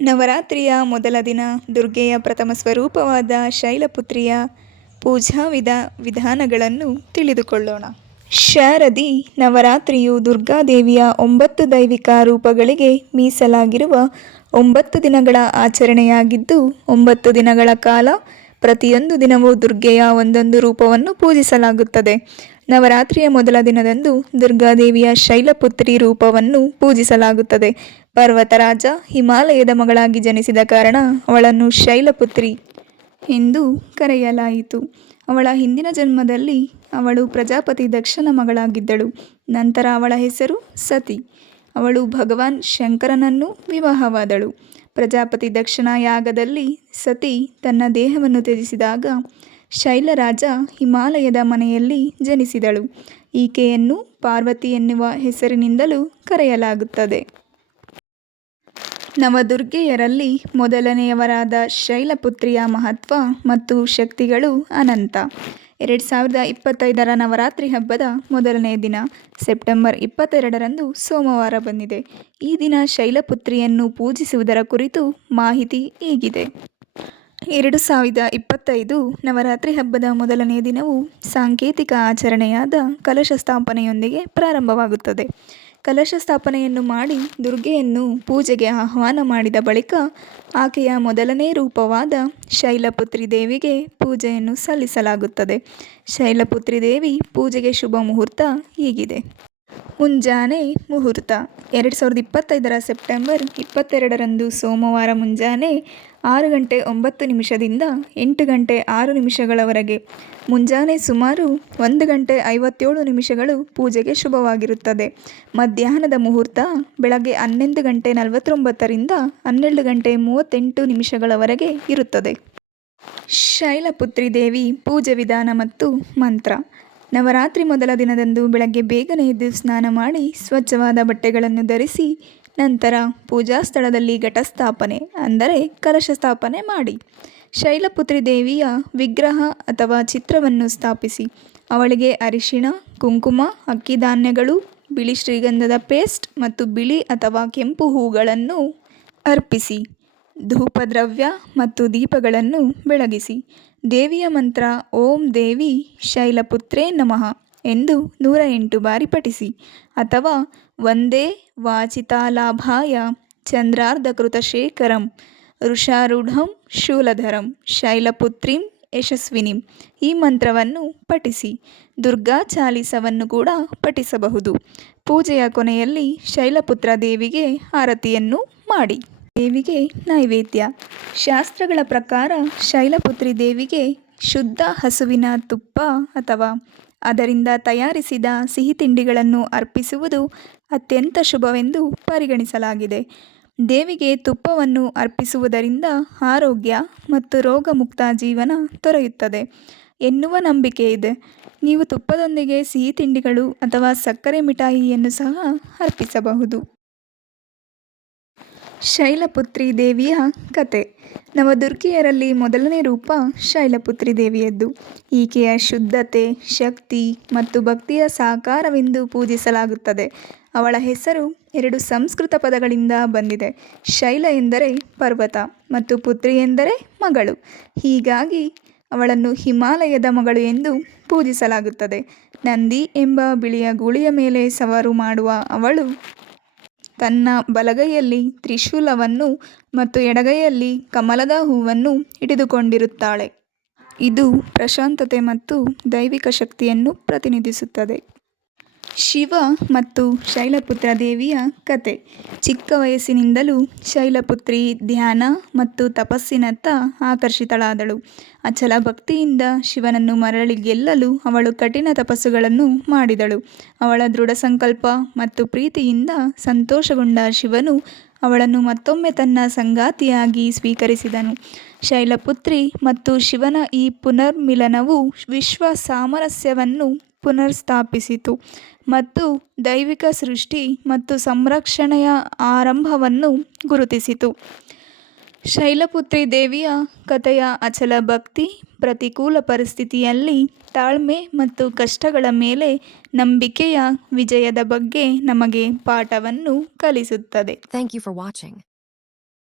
ನವರಾತ್ರಿಯ ಮೊದಲ ದಿನ ದುರ್ಗೆಯ ಪ್ರಥಮ ಸ್ವರೂಪವಾದ ಶೈಲಪುತ್ರಿಯ ಪೂಜಾ ವಿಧ ವಿಧಾನಗಳನ್ನು ತಿಳಿದುಕೊಳ್ಳೋಣ. ಶಾರದಿ ನವರಾತ್ರಿಯು ದುರ್ಗಾದೇವಿಯ ಒಂಬತ್ತು ದೈವಿಕ ರೂಪಗಳಿಗೆ ಮೀಸಲಾಗಿರುವ ಒಂಬತ್ತು ದಿನಗಳ ಆಚರಣೆಯಾಗಿದ್ದು, ಒಂಬತ್ತು ದಿನಗಳ ಕಾಲ ಪ್ರತಿಯೊಂದು ದಿನವೂ ದುರ್ಗೆಯ ಒಂದೊಂದು ರೂಪವನ್ನು ಪೂಜಿಸಲಾಗುತ್ತದೆ. ನವರಾತ್ರಿಯ ಮೊದಲ ದಿನದಂದು ದುರ್ಗಾದೇವಿಯ ಶೈಲಪುತ್ರಿ ರೂಪವನ್ನು ಪೂಜಿಸಲಾಗುತ್ತದೆ. ಪರ್ವತರಾಜ ಹಿಮಾಲಯದ ಮಗಳಾಗಿ ಜನಿಸಿದ ಕಾರಣ ಅವಳನ್ನು ಶೈಲಪುತ್ರಿ ಎಂದು ಕರೆಯಲಾಯಿತು. ಅವಳ ಹಿಂದಿನ ಜನ್ಮದಲ್ಲಿ ಅವಳು ಪ್ರಜಾಪತಿ ದಕ್ಷನ ಮಗಳಾಗಿದ್ದಳು. ನಂತರ ಅವಳ ಹೆಸರು ಸತಿ. ಅವಳು ಭಗವಾನ್ ಶಂಕರನನ್ನು ವಿವಾಹವಾದಳು. ಪ್ರಜಾಪತಿ ದಕ್ಷಿಣ ಯಾಗದಲ್ಲಿ ಸತಿ ತನ್ನ ದೇಹವನ್ನು ತ್ಯಜಿಸಿದಾಗ ಶೈಲರಾಜ ಹಿಮಾಲಯದ ಮನೆಯಲ್ಲಿ ಜನಿಸಿದಳು. ಈಕೆಯನ್ನು ಪಾರ್ವತಿ ಎನ್ನುವ ಹೆಸರಿನಿಂದಲೂ ಕರೆಯಲಾಗುತ್ತದೆ. ನವದುರ್ಗೆಯರಲ್ಲಿ ಮೊದಲನೆಯವರಾದ ಶೈಲಪುತ್ರಿಯ ಮಹತ್ವ ಮತ್ತು ಶಕ್ತಿಗಳು ಅನಂತ. ಎರಡು ಸಾವಿರದ ಇಪ್ಪತ್ತೈದರ ನವರಾತ್ರಿ ಹಬ್ಬದ ಮೊದಲನೇ ದಿನ, ಸೆಪ್ಟೆಂಬರ್ ಇಪ್ಪತ್ತೆರಡರಂದು ಸೋಮವಾರ ಬಂದಿದೆ. ಈ ದಿನ ಶೈಲಪುತ್ರಿಯನ್ನು ಪೂಜಿಸುವುದರ ಕುರಿತು ಮಾಹಿತಿ ಹೀಗಿದೆ ಎರಡು ಸಾವಿರದ ಇಪ್ಪತ್ತೈದು ನವರಾತ್ರಿ ಹಬ್ಬದ ಮೊದಲನೇ ದಿನವು ಸಾಂಕೇತಿಕ ಆಚರಣೆಯಾದ ಕಲಶ ಸ್ಥಾಪನೆಯೊಂದಿಗೆ ಪ್ರಾರಂಭವಾಗುತ್ತದೆ. ಕಲಶ ಸ್ಥಾಪನೆಯನ್ನು ಮಾಡಿ ದುರ್ಗೆಯನ್ನು ಪೂಜೆಗೆ ಆಹ್ವಾನ ಮಾಡಿದ ಬಳಿಕ ಆಕೆಯ ಮೊದಲನೇ ರೂಪವಾದ ಶೈಲಪುತ್ರಿ ದೇವಿಗೆ ಪೂಜೆಯನ್ನು ಸಲ್ಲಿಸಲಾಗುತ್ತದೆ. ಶೈಲಪುತ್ರಿ ದೇವಿ ಪೂಜೆಗೆ ಶುಭ ಮುಹೂರ್ತ ಹೀಗಿದೆ. ಮುಂಜಾನೆ ಮುಹೂರ್ತ. ಎರಡು ಸಾವಿರದ ಇಪ್ಪತ್ತೈದರ ಸೆಪ್ಟೆಂಬರ್ ಇಪ್ಪತ್ತೆರಡರಂದು ಸೋಮವಾರ ಮುಂಜಾನೆ ಆರು ಗಂಟೆ ಒಂಬತ್ತು ನಿಮಿಷದಿಂದ ಎಂಟು ಗಂಟೆ ಆರು ನಿಮಿಷಗಳವರೆಗೆ. ಮುಂಜಾನೆ ಸುಮಾರು ಒಂದು ಗಂಟೆ ಐವತ್ತೇಳು ನಿಮಿಷಗಳು ಪೂಜೆಗೆ ಶುಭವಾಗಿರುತ್ತದೆ. ಮಧ್ಯಾಹ್ನದ ಮುಹೂರ್ತ ಬೆಳಗ್ಗೆ ಹನ್ನೊಂದು ಗಂಟೆ ನಲವತ್ತೊಂಬತ್ತರಿಂದ ಹನ್ನೆರಡು ಗಂಟೆ ಮೂವತ್ತೆಂಟು ನಿಮಿಷಗಳವರೆಗೆ ಇರುತ್ತದೆ. ಶೈಲಪುತ್ರಿ ದೇವಿ ಪೂಜೆ ವಿಧಾನ ಮತ್ತು ಮಂತ್ರ. ನವರಾತ್ರಿ ಮೊದಲ ದಿನದಂದು ಬೆಳಗ್ಗೆ ಬೇಗನೆ ಎದ್ದು ಸ್ನಾನ ಮಾಡಿ ಸ್ವಚ್ಛವಾದ ಬಟ್ಟೆಗಳನ್ನು ಧರಿಸಿ ನಂತರ ಪೂಜಾ ಸ್ಥಳದಲ್ಲಿ ಘಟಸ್ಥಾಪನೆ, ಅಂದರೆ ಕಲಶ ಸ್ಥಾಪನೆ ಮಾಡಿ. ಶೈಲಪುತ್ರಿ ದೇವಿಯ ವಿಗ್ರಹ ಅಥವಾ ಚಿತ್ರವನ್ನು ಸ್ಥಾಪಿಸಿ. ಅವಳಿಗೆ ಅರಿಶಿಣ, ಕುಂಕುಮ, ಅಕ್ಕಿ ಧಾನ್ಯಗಳು, ಬಿಳಿ ಶ್ರೀಗಂಧದ ಪೇಸ್ಟ್ ಮತ್ತು ಬಿಳಿ ಅಥವಾ ಕೆಂಪು ಹೂಗಳನ್ನು ಅರ್ಪಿಸಿ. ಧೂಪದ್ರವ್ಯ ಮತ್ತು ದೀಪಗಳನ್ನು ಬೆಳಗಿಸಿ. ದೇವಿಯ ಮಂತ್ರ, ಓಂ ದೇವಿ ಶೈಲಪುತ್ರೇ ನಮಃ ಎಂದು ನೂರ ಎಂಟು ಬಾರಿ ಪಠಿಸಿ. ಅಥವಾ ವಂದೇ ವಾಚಿತಾಲಾಭಾಯ ಚಂದ್ರಾರ್ಧಕೃತಶೇಖರಂ ಋಷಾರೂಢಂ ಶೂಲಧರಂ ಶೈಲಪುತ್ರಿಂ ಯಶಸ್ವಿನಿಂ ಈ ಮಂತ್ರವನ್ನು ಪಠಿಸಿ. ದುರ್ಗಾ ಚಾಲಿಸವನ್ನು ಕೂಡ ಪಠಿಸಬಹುದು. ಪೂಜೆಯ ಕೊನೆಯಲ್ಲಿ ಶೈಲಪುತ್ರ ದೇವಿಗೆ ಆರತಿಯನ್ನು ಮಾಡಿ. ದೇವಿಗೆ ನೈವೇದ್ಯ. ಶಾಸ್ತ್ರಗಳ ಪ್ರಕಾರ ಶೈಲಪುತ್ರಿ ದೇವಿಗೆ ಶುದ್ಧ ಹಸುವಿನ ತುಪ್ಪ ಅಥವಾ ಅದರಿಂದ ತಯಾರಿಸಿದ ಸಿಹಿ ತಿಂಡಿಗಳನ್ನು ಅರ್ಪಿಸುವುದು ಅತ್ಯಂತ ಶುಭವೆಂದು ಪರಿಗಣಿಸಲಾಗಿದೆ. ದೇವಿಗೆ ತುಪ್ಪವನ್ನು ಅರ್ಪಿಸುವುದರಿಂದ ಆರೋಗ್ಯ ಮತ್ತು ರೋಗಮುಕ್ತ ಜೀವನ ದೊರೆಯುತ್ತದೆ ಎನ್ನುವ ನಂಬಿಕೆ ಇದೆ. ನೀವು ತುಪ್ಪದೊಂದಿಗೆ ಸಿಹಿ ತಿಂಡಿಗಳು ಅಥವಾ ಸಕ್ಕರೆ ಮಿಠಾಯಿಯನ್ನು ಸಹ ಅರ್ಪಿಸಬಹುದು. ಶೈಲಪುತ್ರಿ ದೇವಿಯ ಕತೆ. ನವದುರ್ಗಿಯರಲ್ಲಿ ಮೊದಲನೇ ರೂಪ ಶೈಲಪುತ್ರಿ ದೇವಿಯದ್ದು. ಈಕೆಯ ಶುದ್ಧತೆ, ಶಕ್ತಿ ಮತ್ತು ಭಕ್ತಿಯ ಸಾಕಾರವೆಂದು ಪೂಜಿಸಲಾಗುತ್ತದೆ. ಅವಳ ಹೆಸರು ಎರಡು ಸಂಸ್ಕೃತ ಪದಗಳಿಂದ ಬಂದಿದೆ. ಶೈಲ ಎಂದರೆ ಪರ್ವತ ಮತ್ತು ಪುತ್ರಿ ಎಂದರೆ ಮಗಳು. ಹೀಗಾಗಿ ಅವಳನ್ನು ಹಿಮಾಲಯದ ಮಗಳು ಎಂದು ಪೂಜಿಸಲಾಗುತ್ತದೆ. ನಂದಿ ಎಂಬ ಬಿಳಿಯ ಗೂಳಿಯ ಮೇಲೆ ಸವಾರು ಮಾಡುವ ಅವಳು ತನ್ನ ಬಲಗೈಯಲ್ಲಿ ತ್ರಿಶೂಲವನ್ನು ಮತ್ತು ಎಡಗೈಯಲ್ಲಿ ಕಮಲದ ಹೂವನ್ನು ಹಿಡಿದುಕೊಂಡಿರುತ್ತಾಳೆ. ಇದು ಪ್ರಶಾಂತತೆ ಮತ್ತು ದೈವಿಕ ಶಕ್ತಿಯನ್ನು ಪ್ರತಿನಿಧಿಸುತ್ತದೆ. ಶಿವ ಮತ್ತು ಶೈಲಪುತ್ರ ದೇವಿಯ ಕತೆ. ಚಿಕ್ಕ ವಯಸ್ಸಿನಿಂದಲೂ ಶೈಲಪುತ್ರಿ ಧ್ಯಾನ ಮತ್ತು ತಪಸ್ಸಿನತ್ತ ಆಕರ್ಷಿತಳಾದಳು. ಅಚಲ ಭಕ್ತಿಯಿಂದ ಶಿವನನ್ನು ಮರಳಿ ಗೆಲ್ಲಲು ಅವಳು ಕಠಿಣ ತಪಸ್ಸುಗಳನ್ನು ಮಾಡಿದಳು. ಅವಳ ದೃಢ ಸಂಕಲ್ಪ ಮತ್ತು ಪ್ರೀತಿಯಿಂದ ಸಂತೋಷಗೊಂಡ ಶಿವನು ಅವಳನ್ನು ಮತ್ತೊಮ್ಮೆ ತನ್ನ ಸಂಗಾತಿಯಾಗಿ ಸ್ವೀಕರಿಸಿದನು. ಶೈಲಪುತ್ರಿ ಮತ್ತು ಶಿವನ ಈ ಪುನರ್ಮಿಲನವು ವಿಶ್ವ ಸಾಮರಸ್ಯವನ್ನು ಪುನರ್ಸ್ಥಾಪಿಸಿತು. ಮತ್ತು ದೈವಿಕ ಸೃಷ್ಟಿ ಮತ್ತು ಸಂರಕ್ಷಣೆಯ ಆರಂಭವನ್ನು ಗುರುತಿಸಿತು ಶೈಲಪುತ್ರಿ ದೇವಿಯ ಕಥೆಯ ಅಚಲ ಭಕ್ತಿ ಪ್ರತಿಕೂಲ ಪರಿಸ್ಥಿತಿಯಲ್ಲಿ ತಾಳ್ಮೆ ಮತ್ತು ಕಷ್ಟಗಳ ಮೇಲೆ ನಂಬಿಕೆಯ ವಿಜಯದ ಬಗ್ಗೆ ನಮಗೆ ಪಾಠವನ್ನು ಕಲಿಸುತ್ತದೆ ಥ್ಯಾಂಕ್ ಯು ಫಾರ್ watching.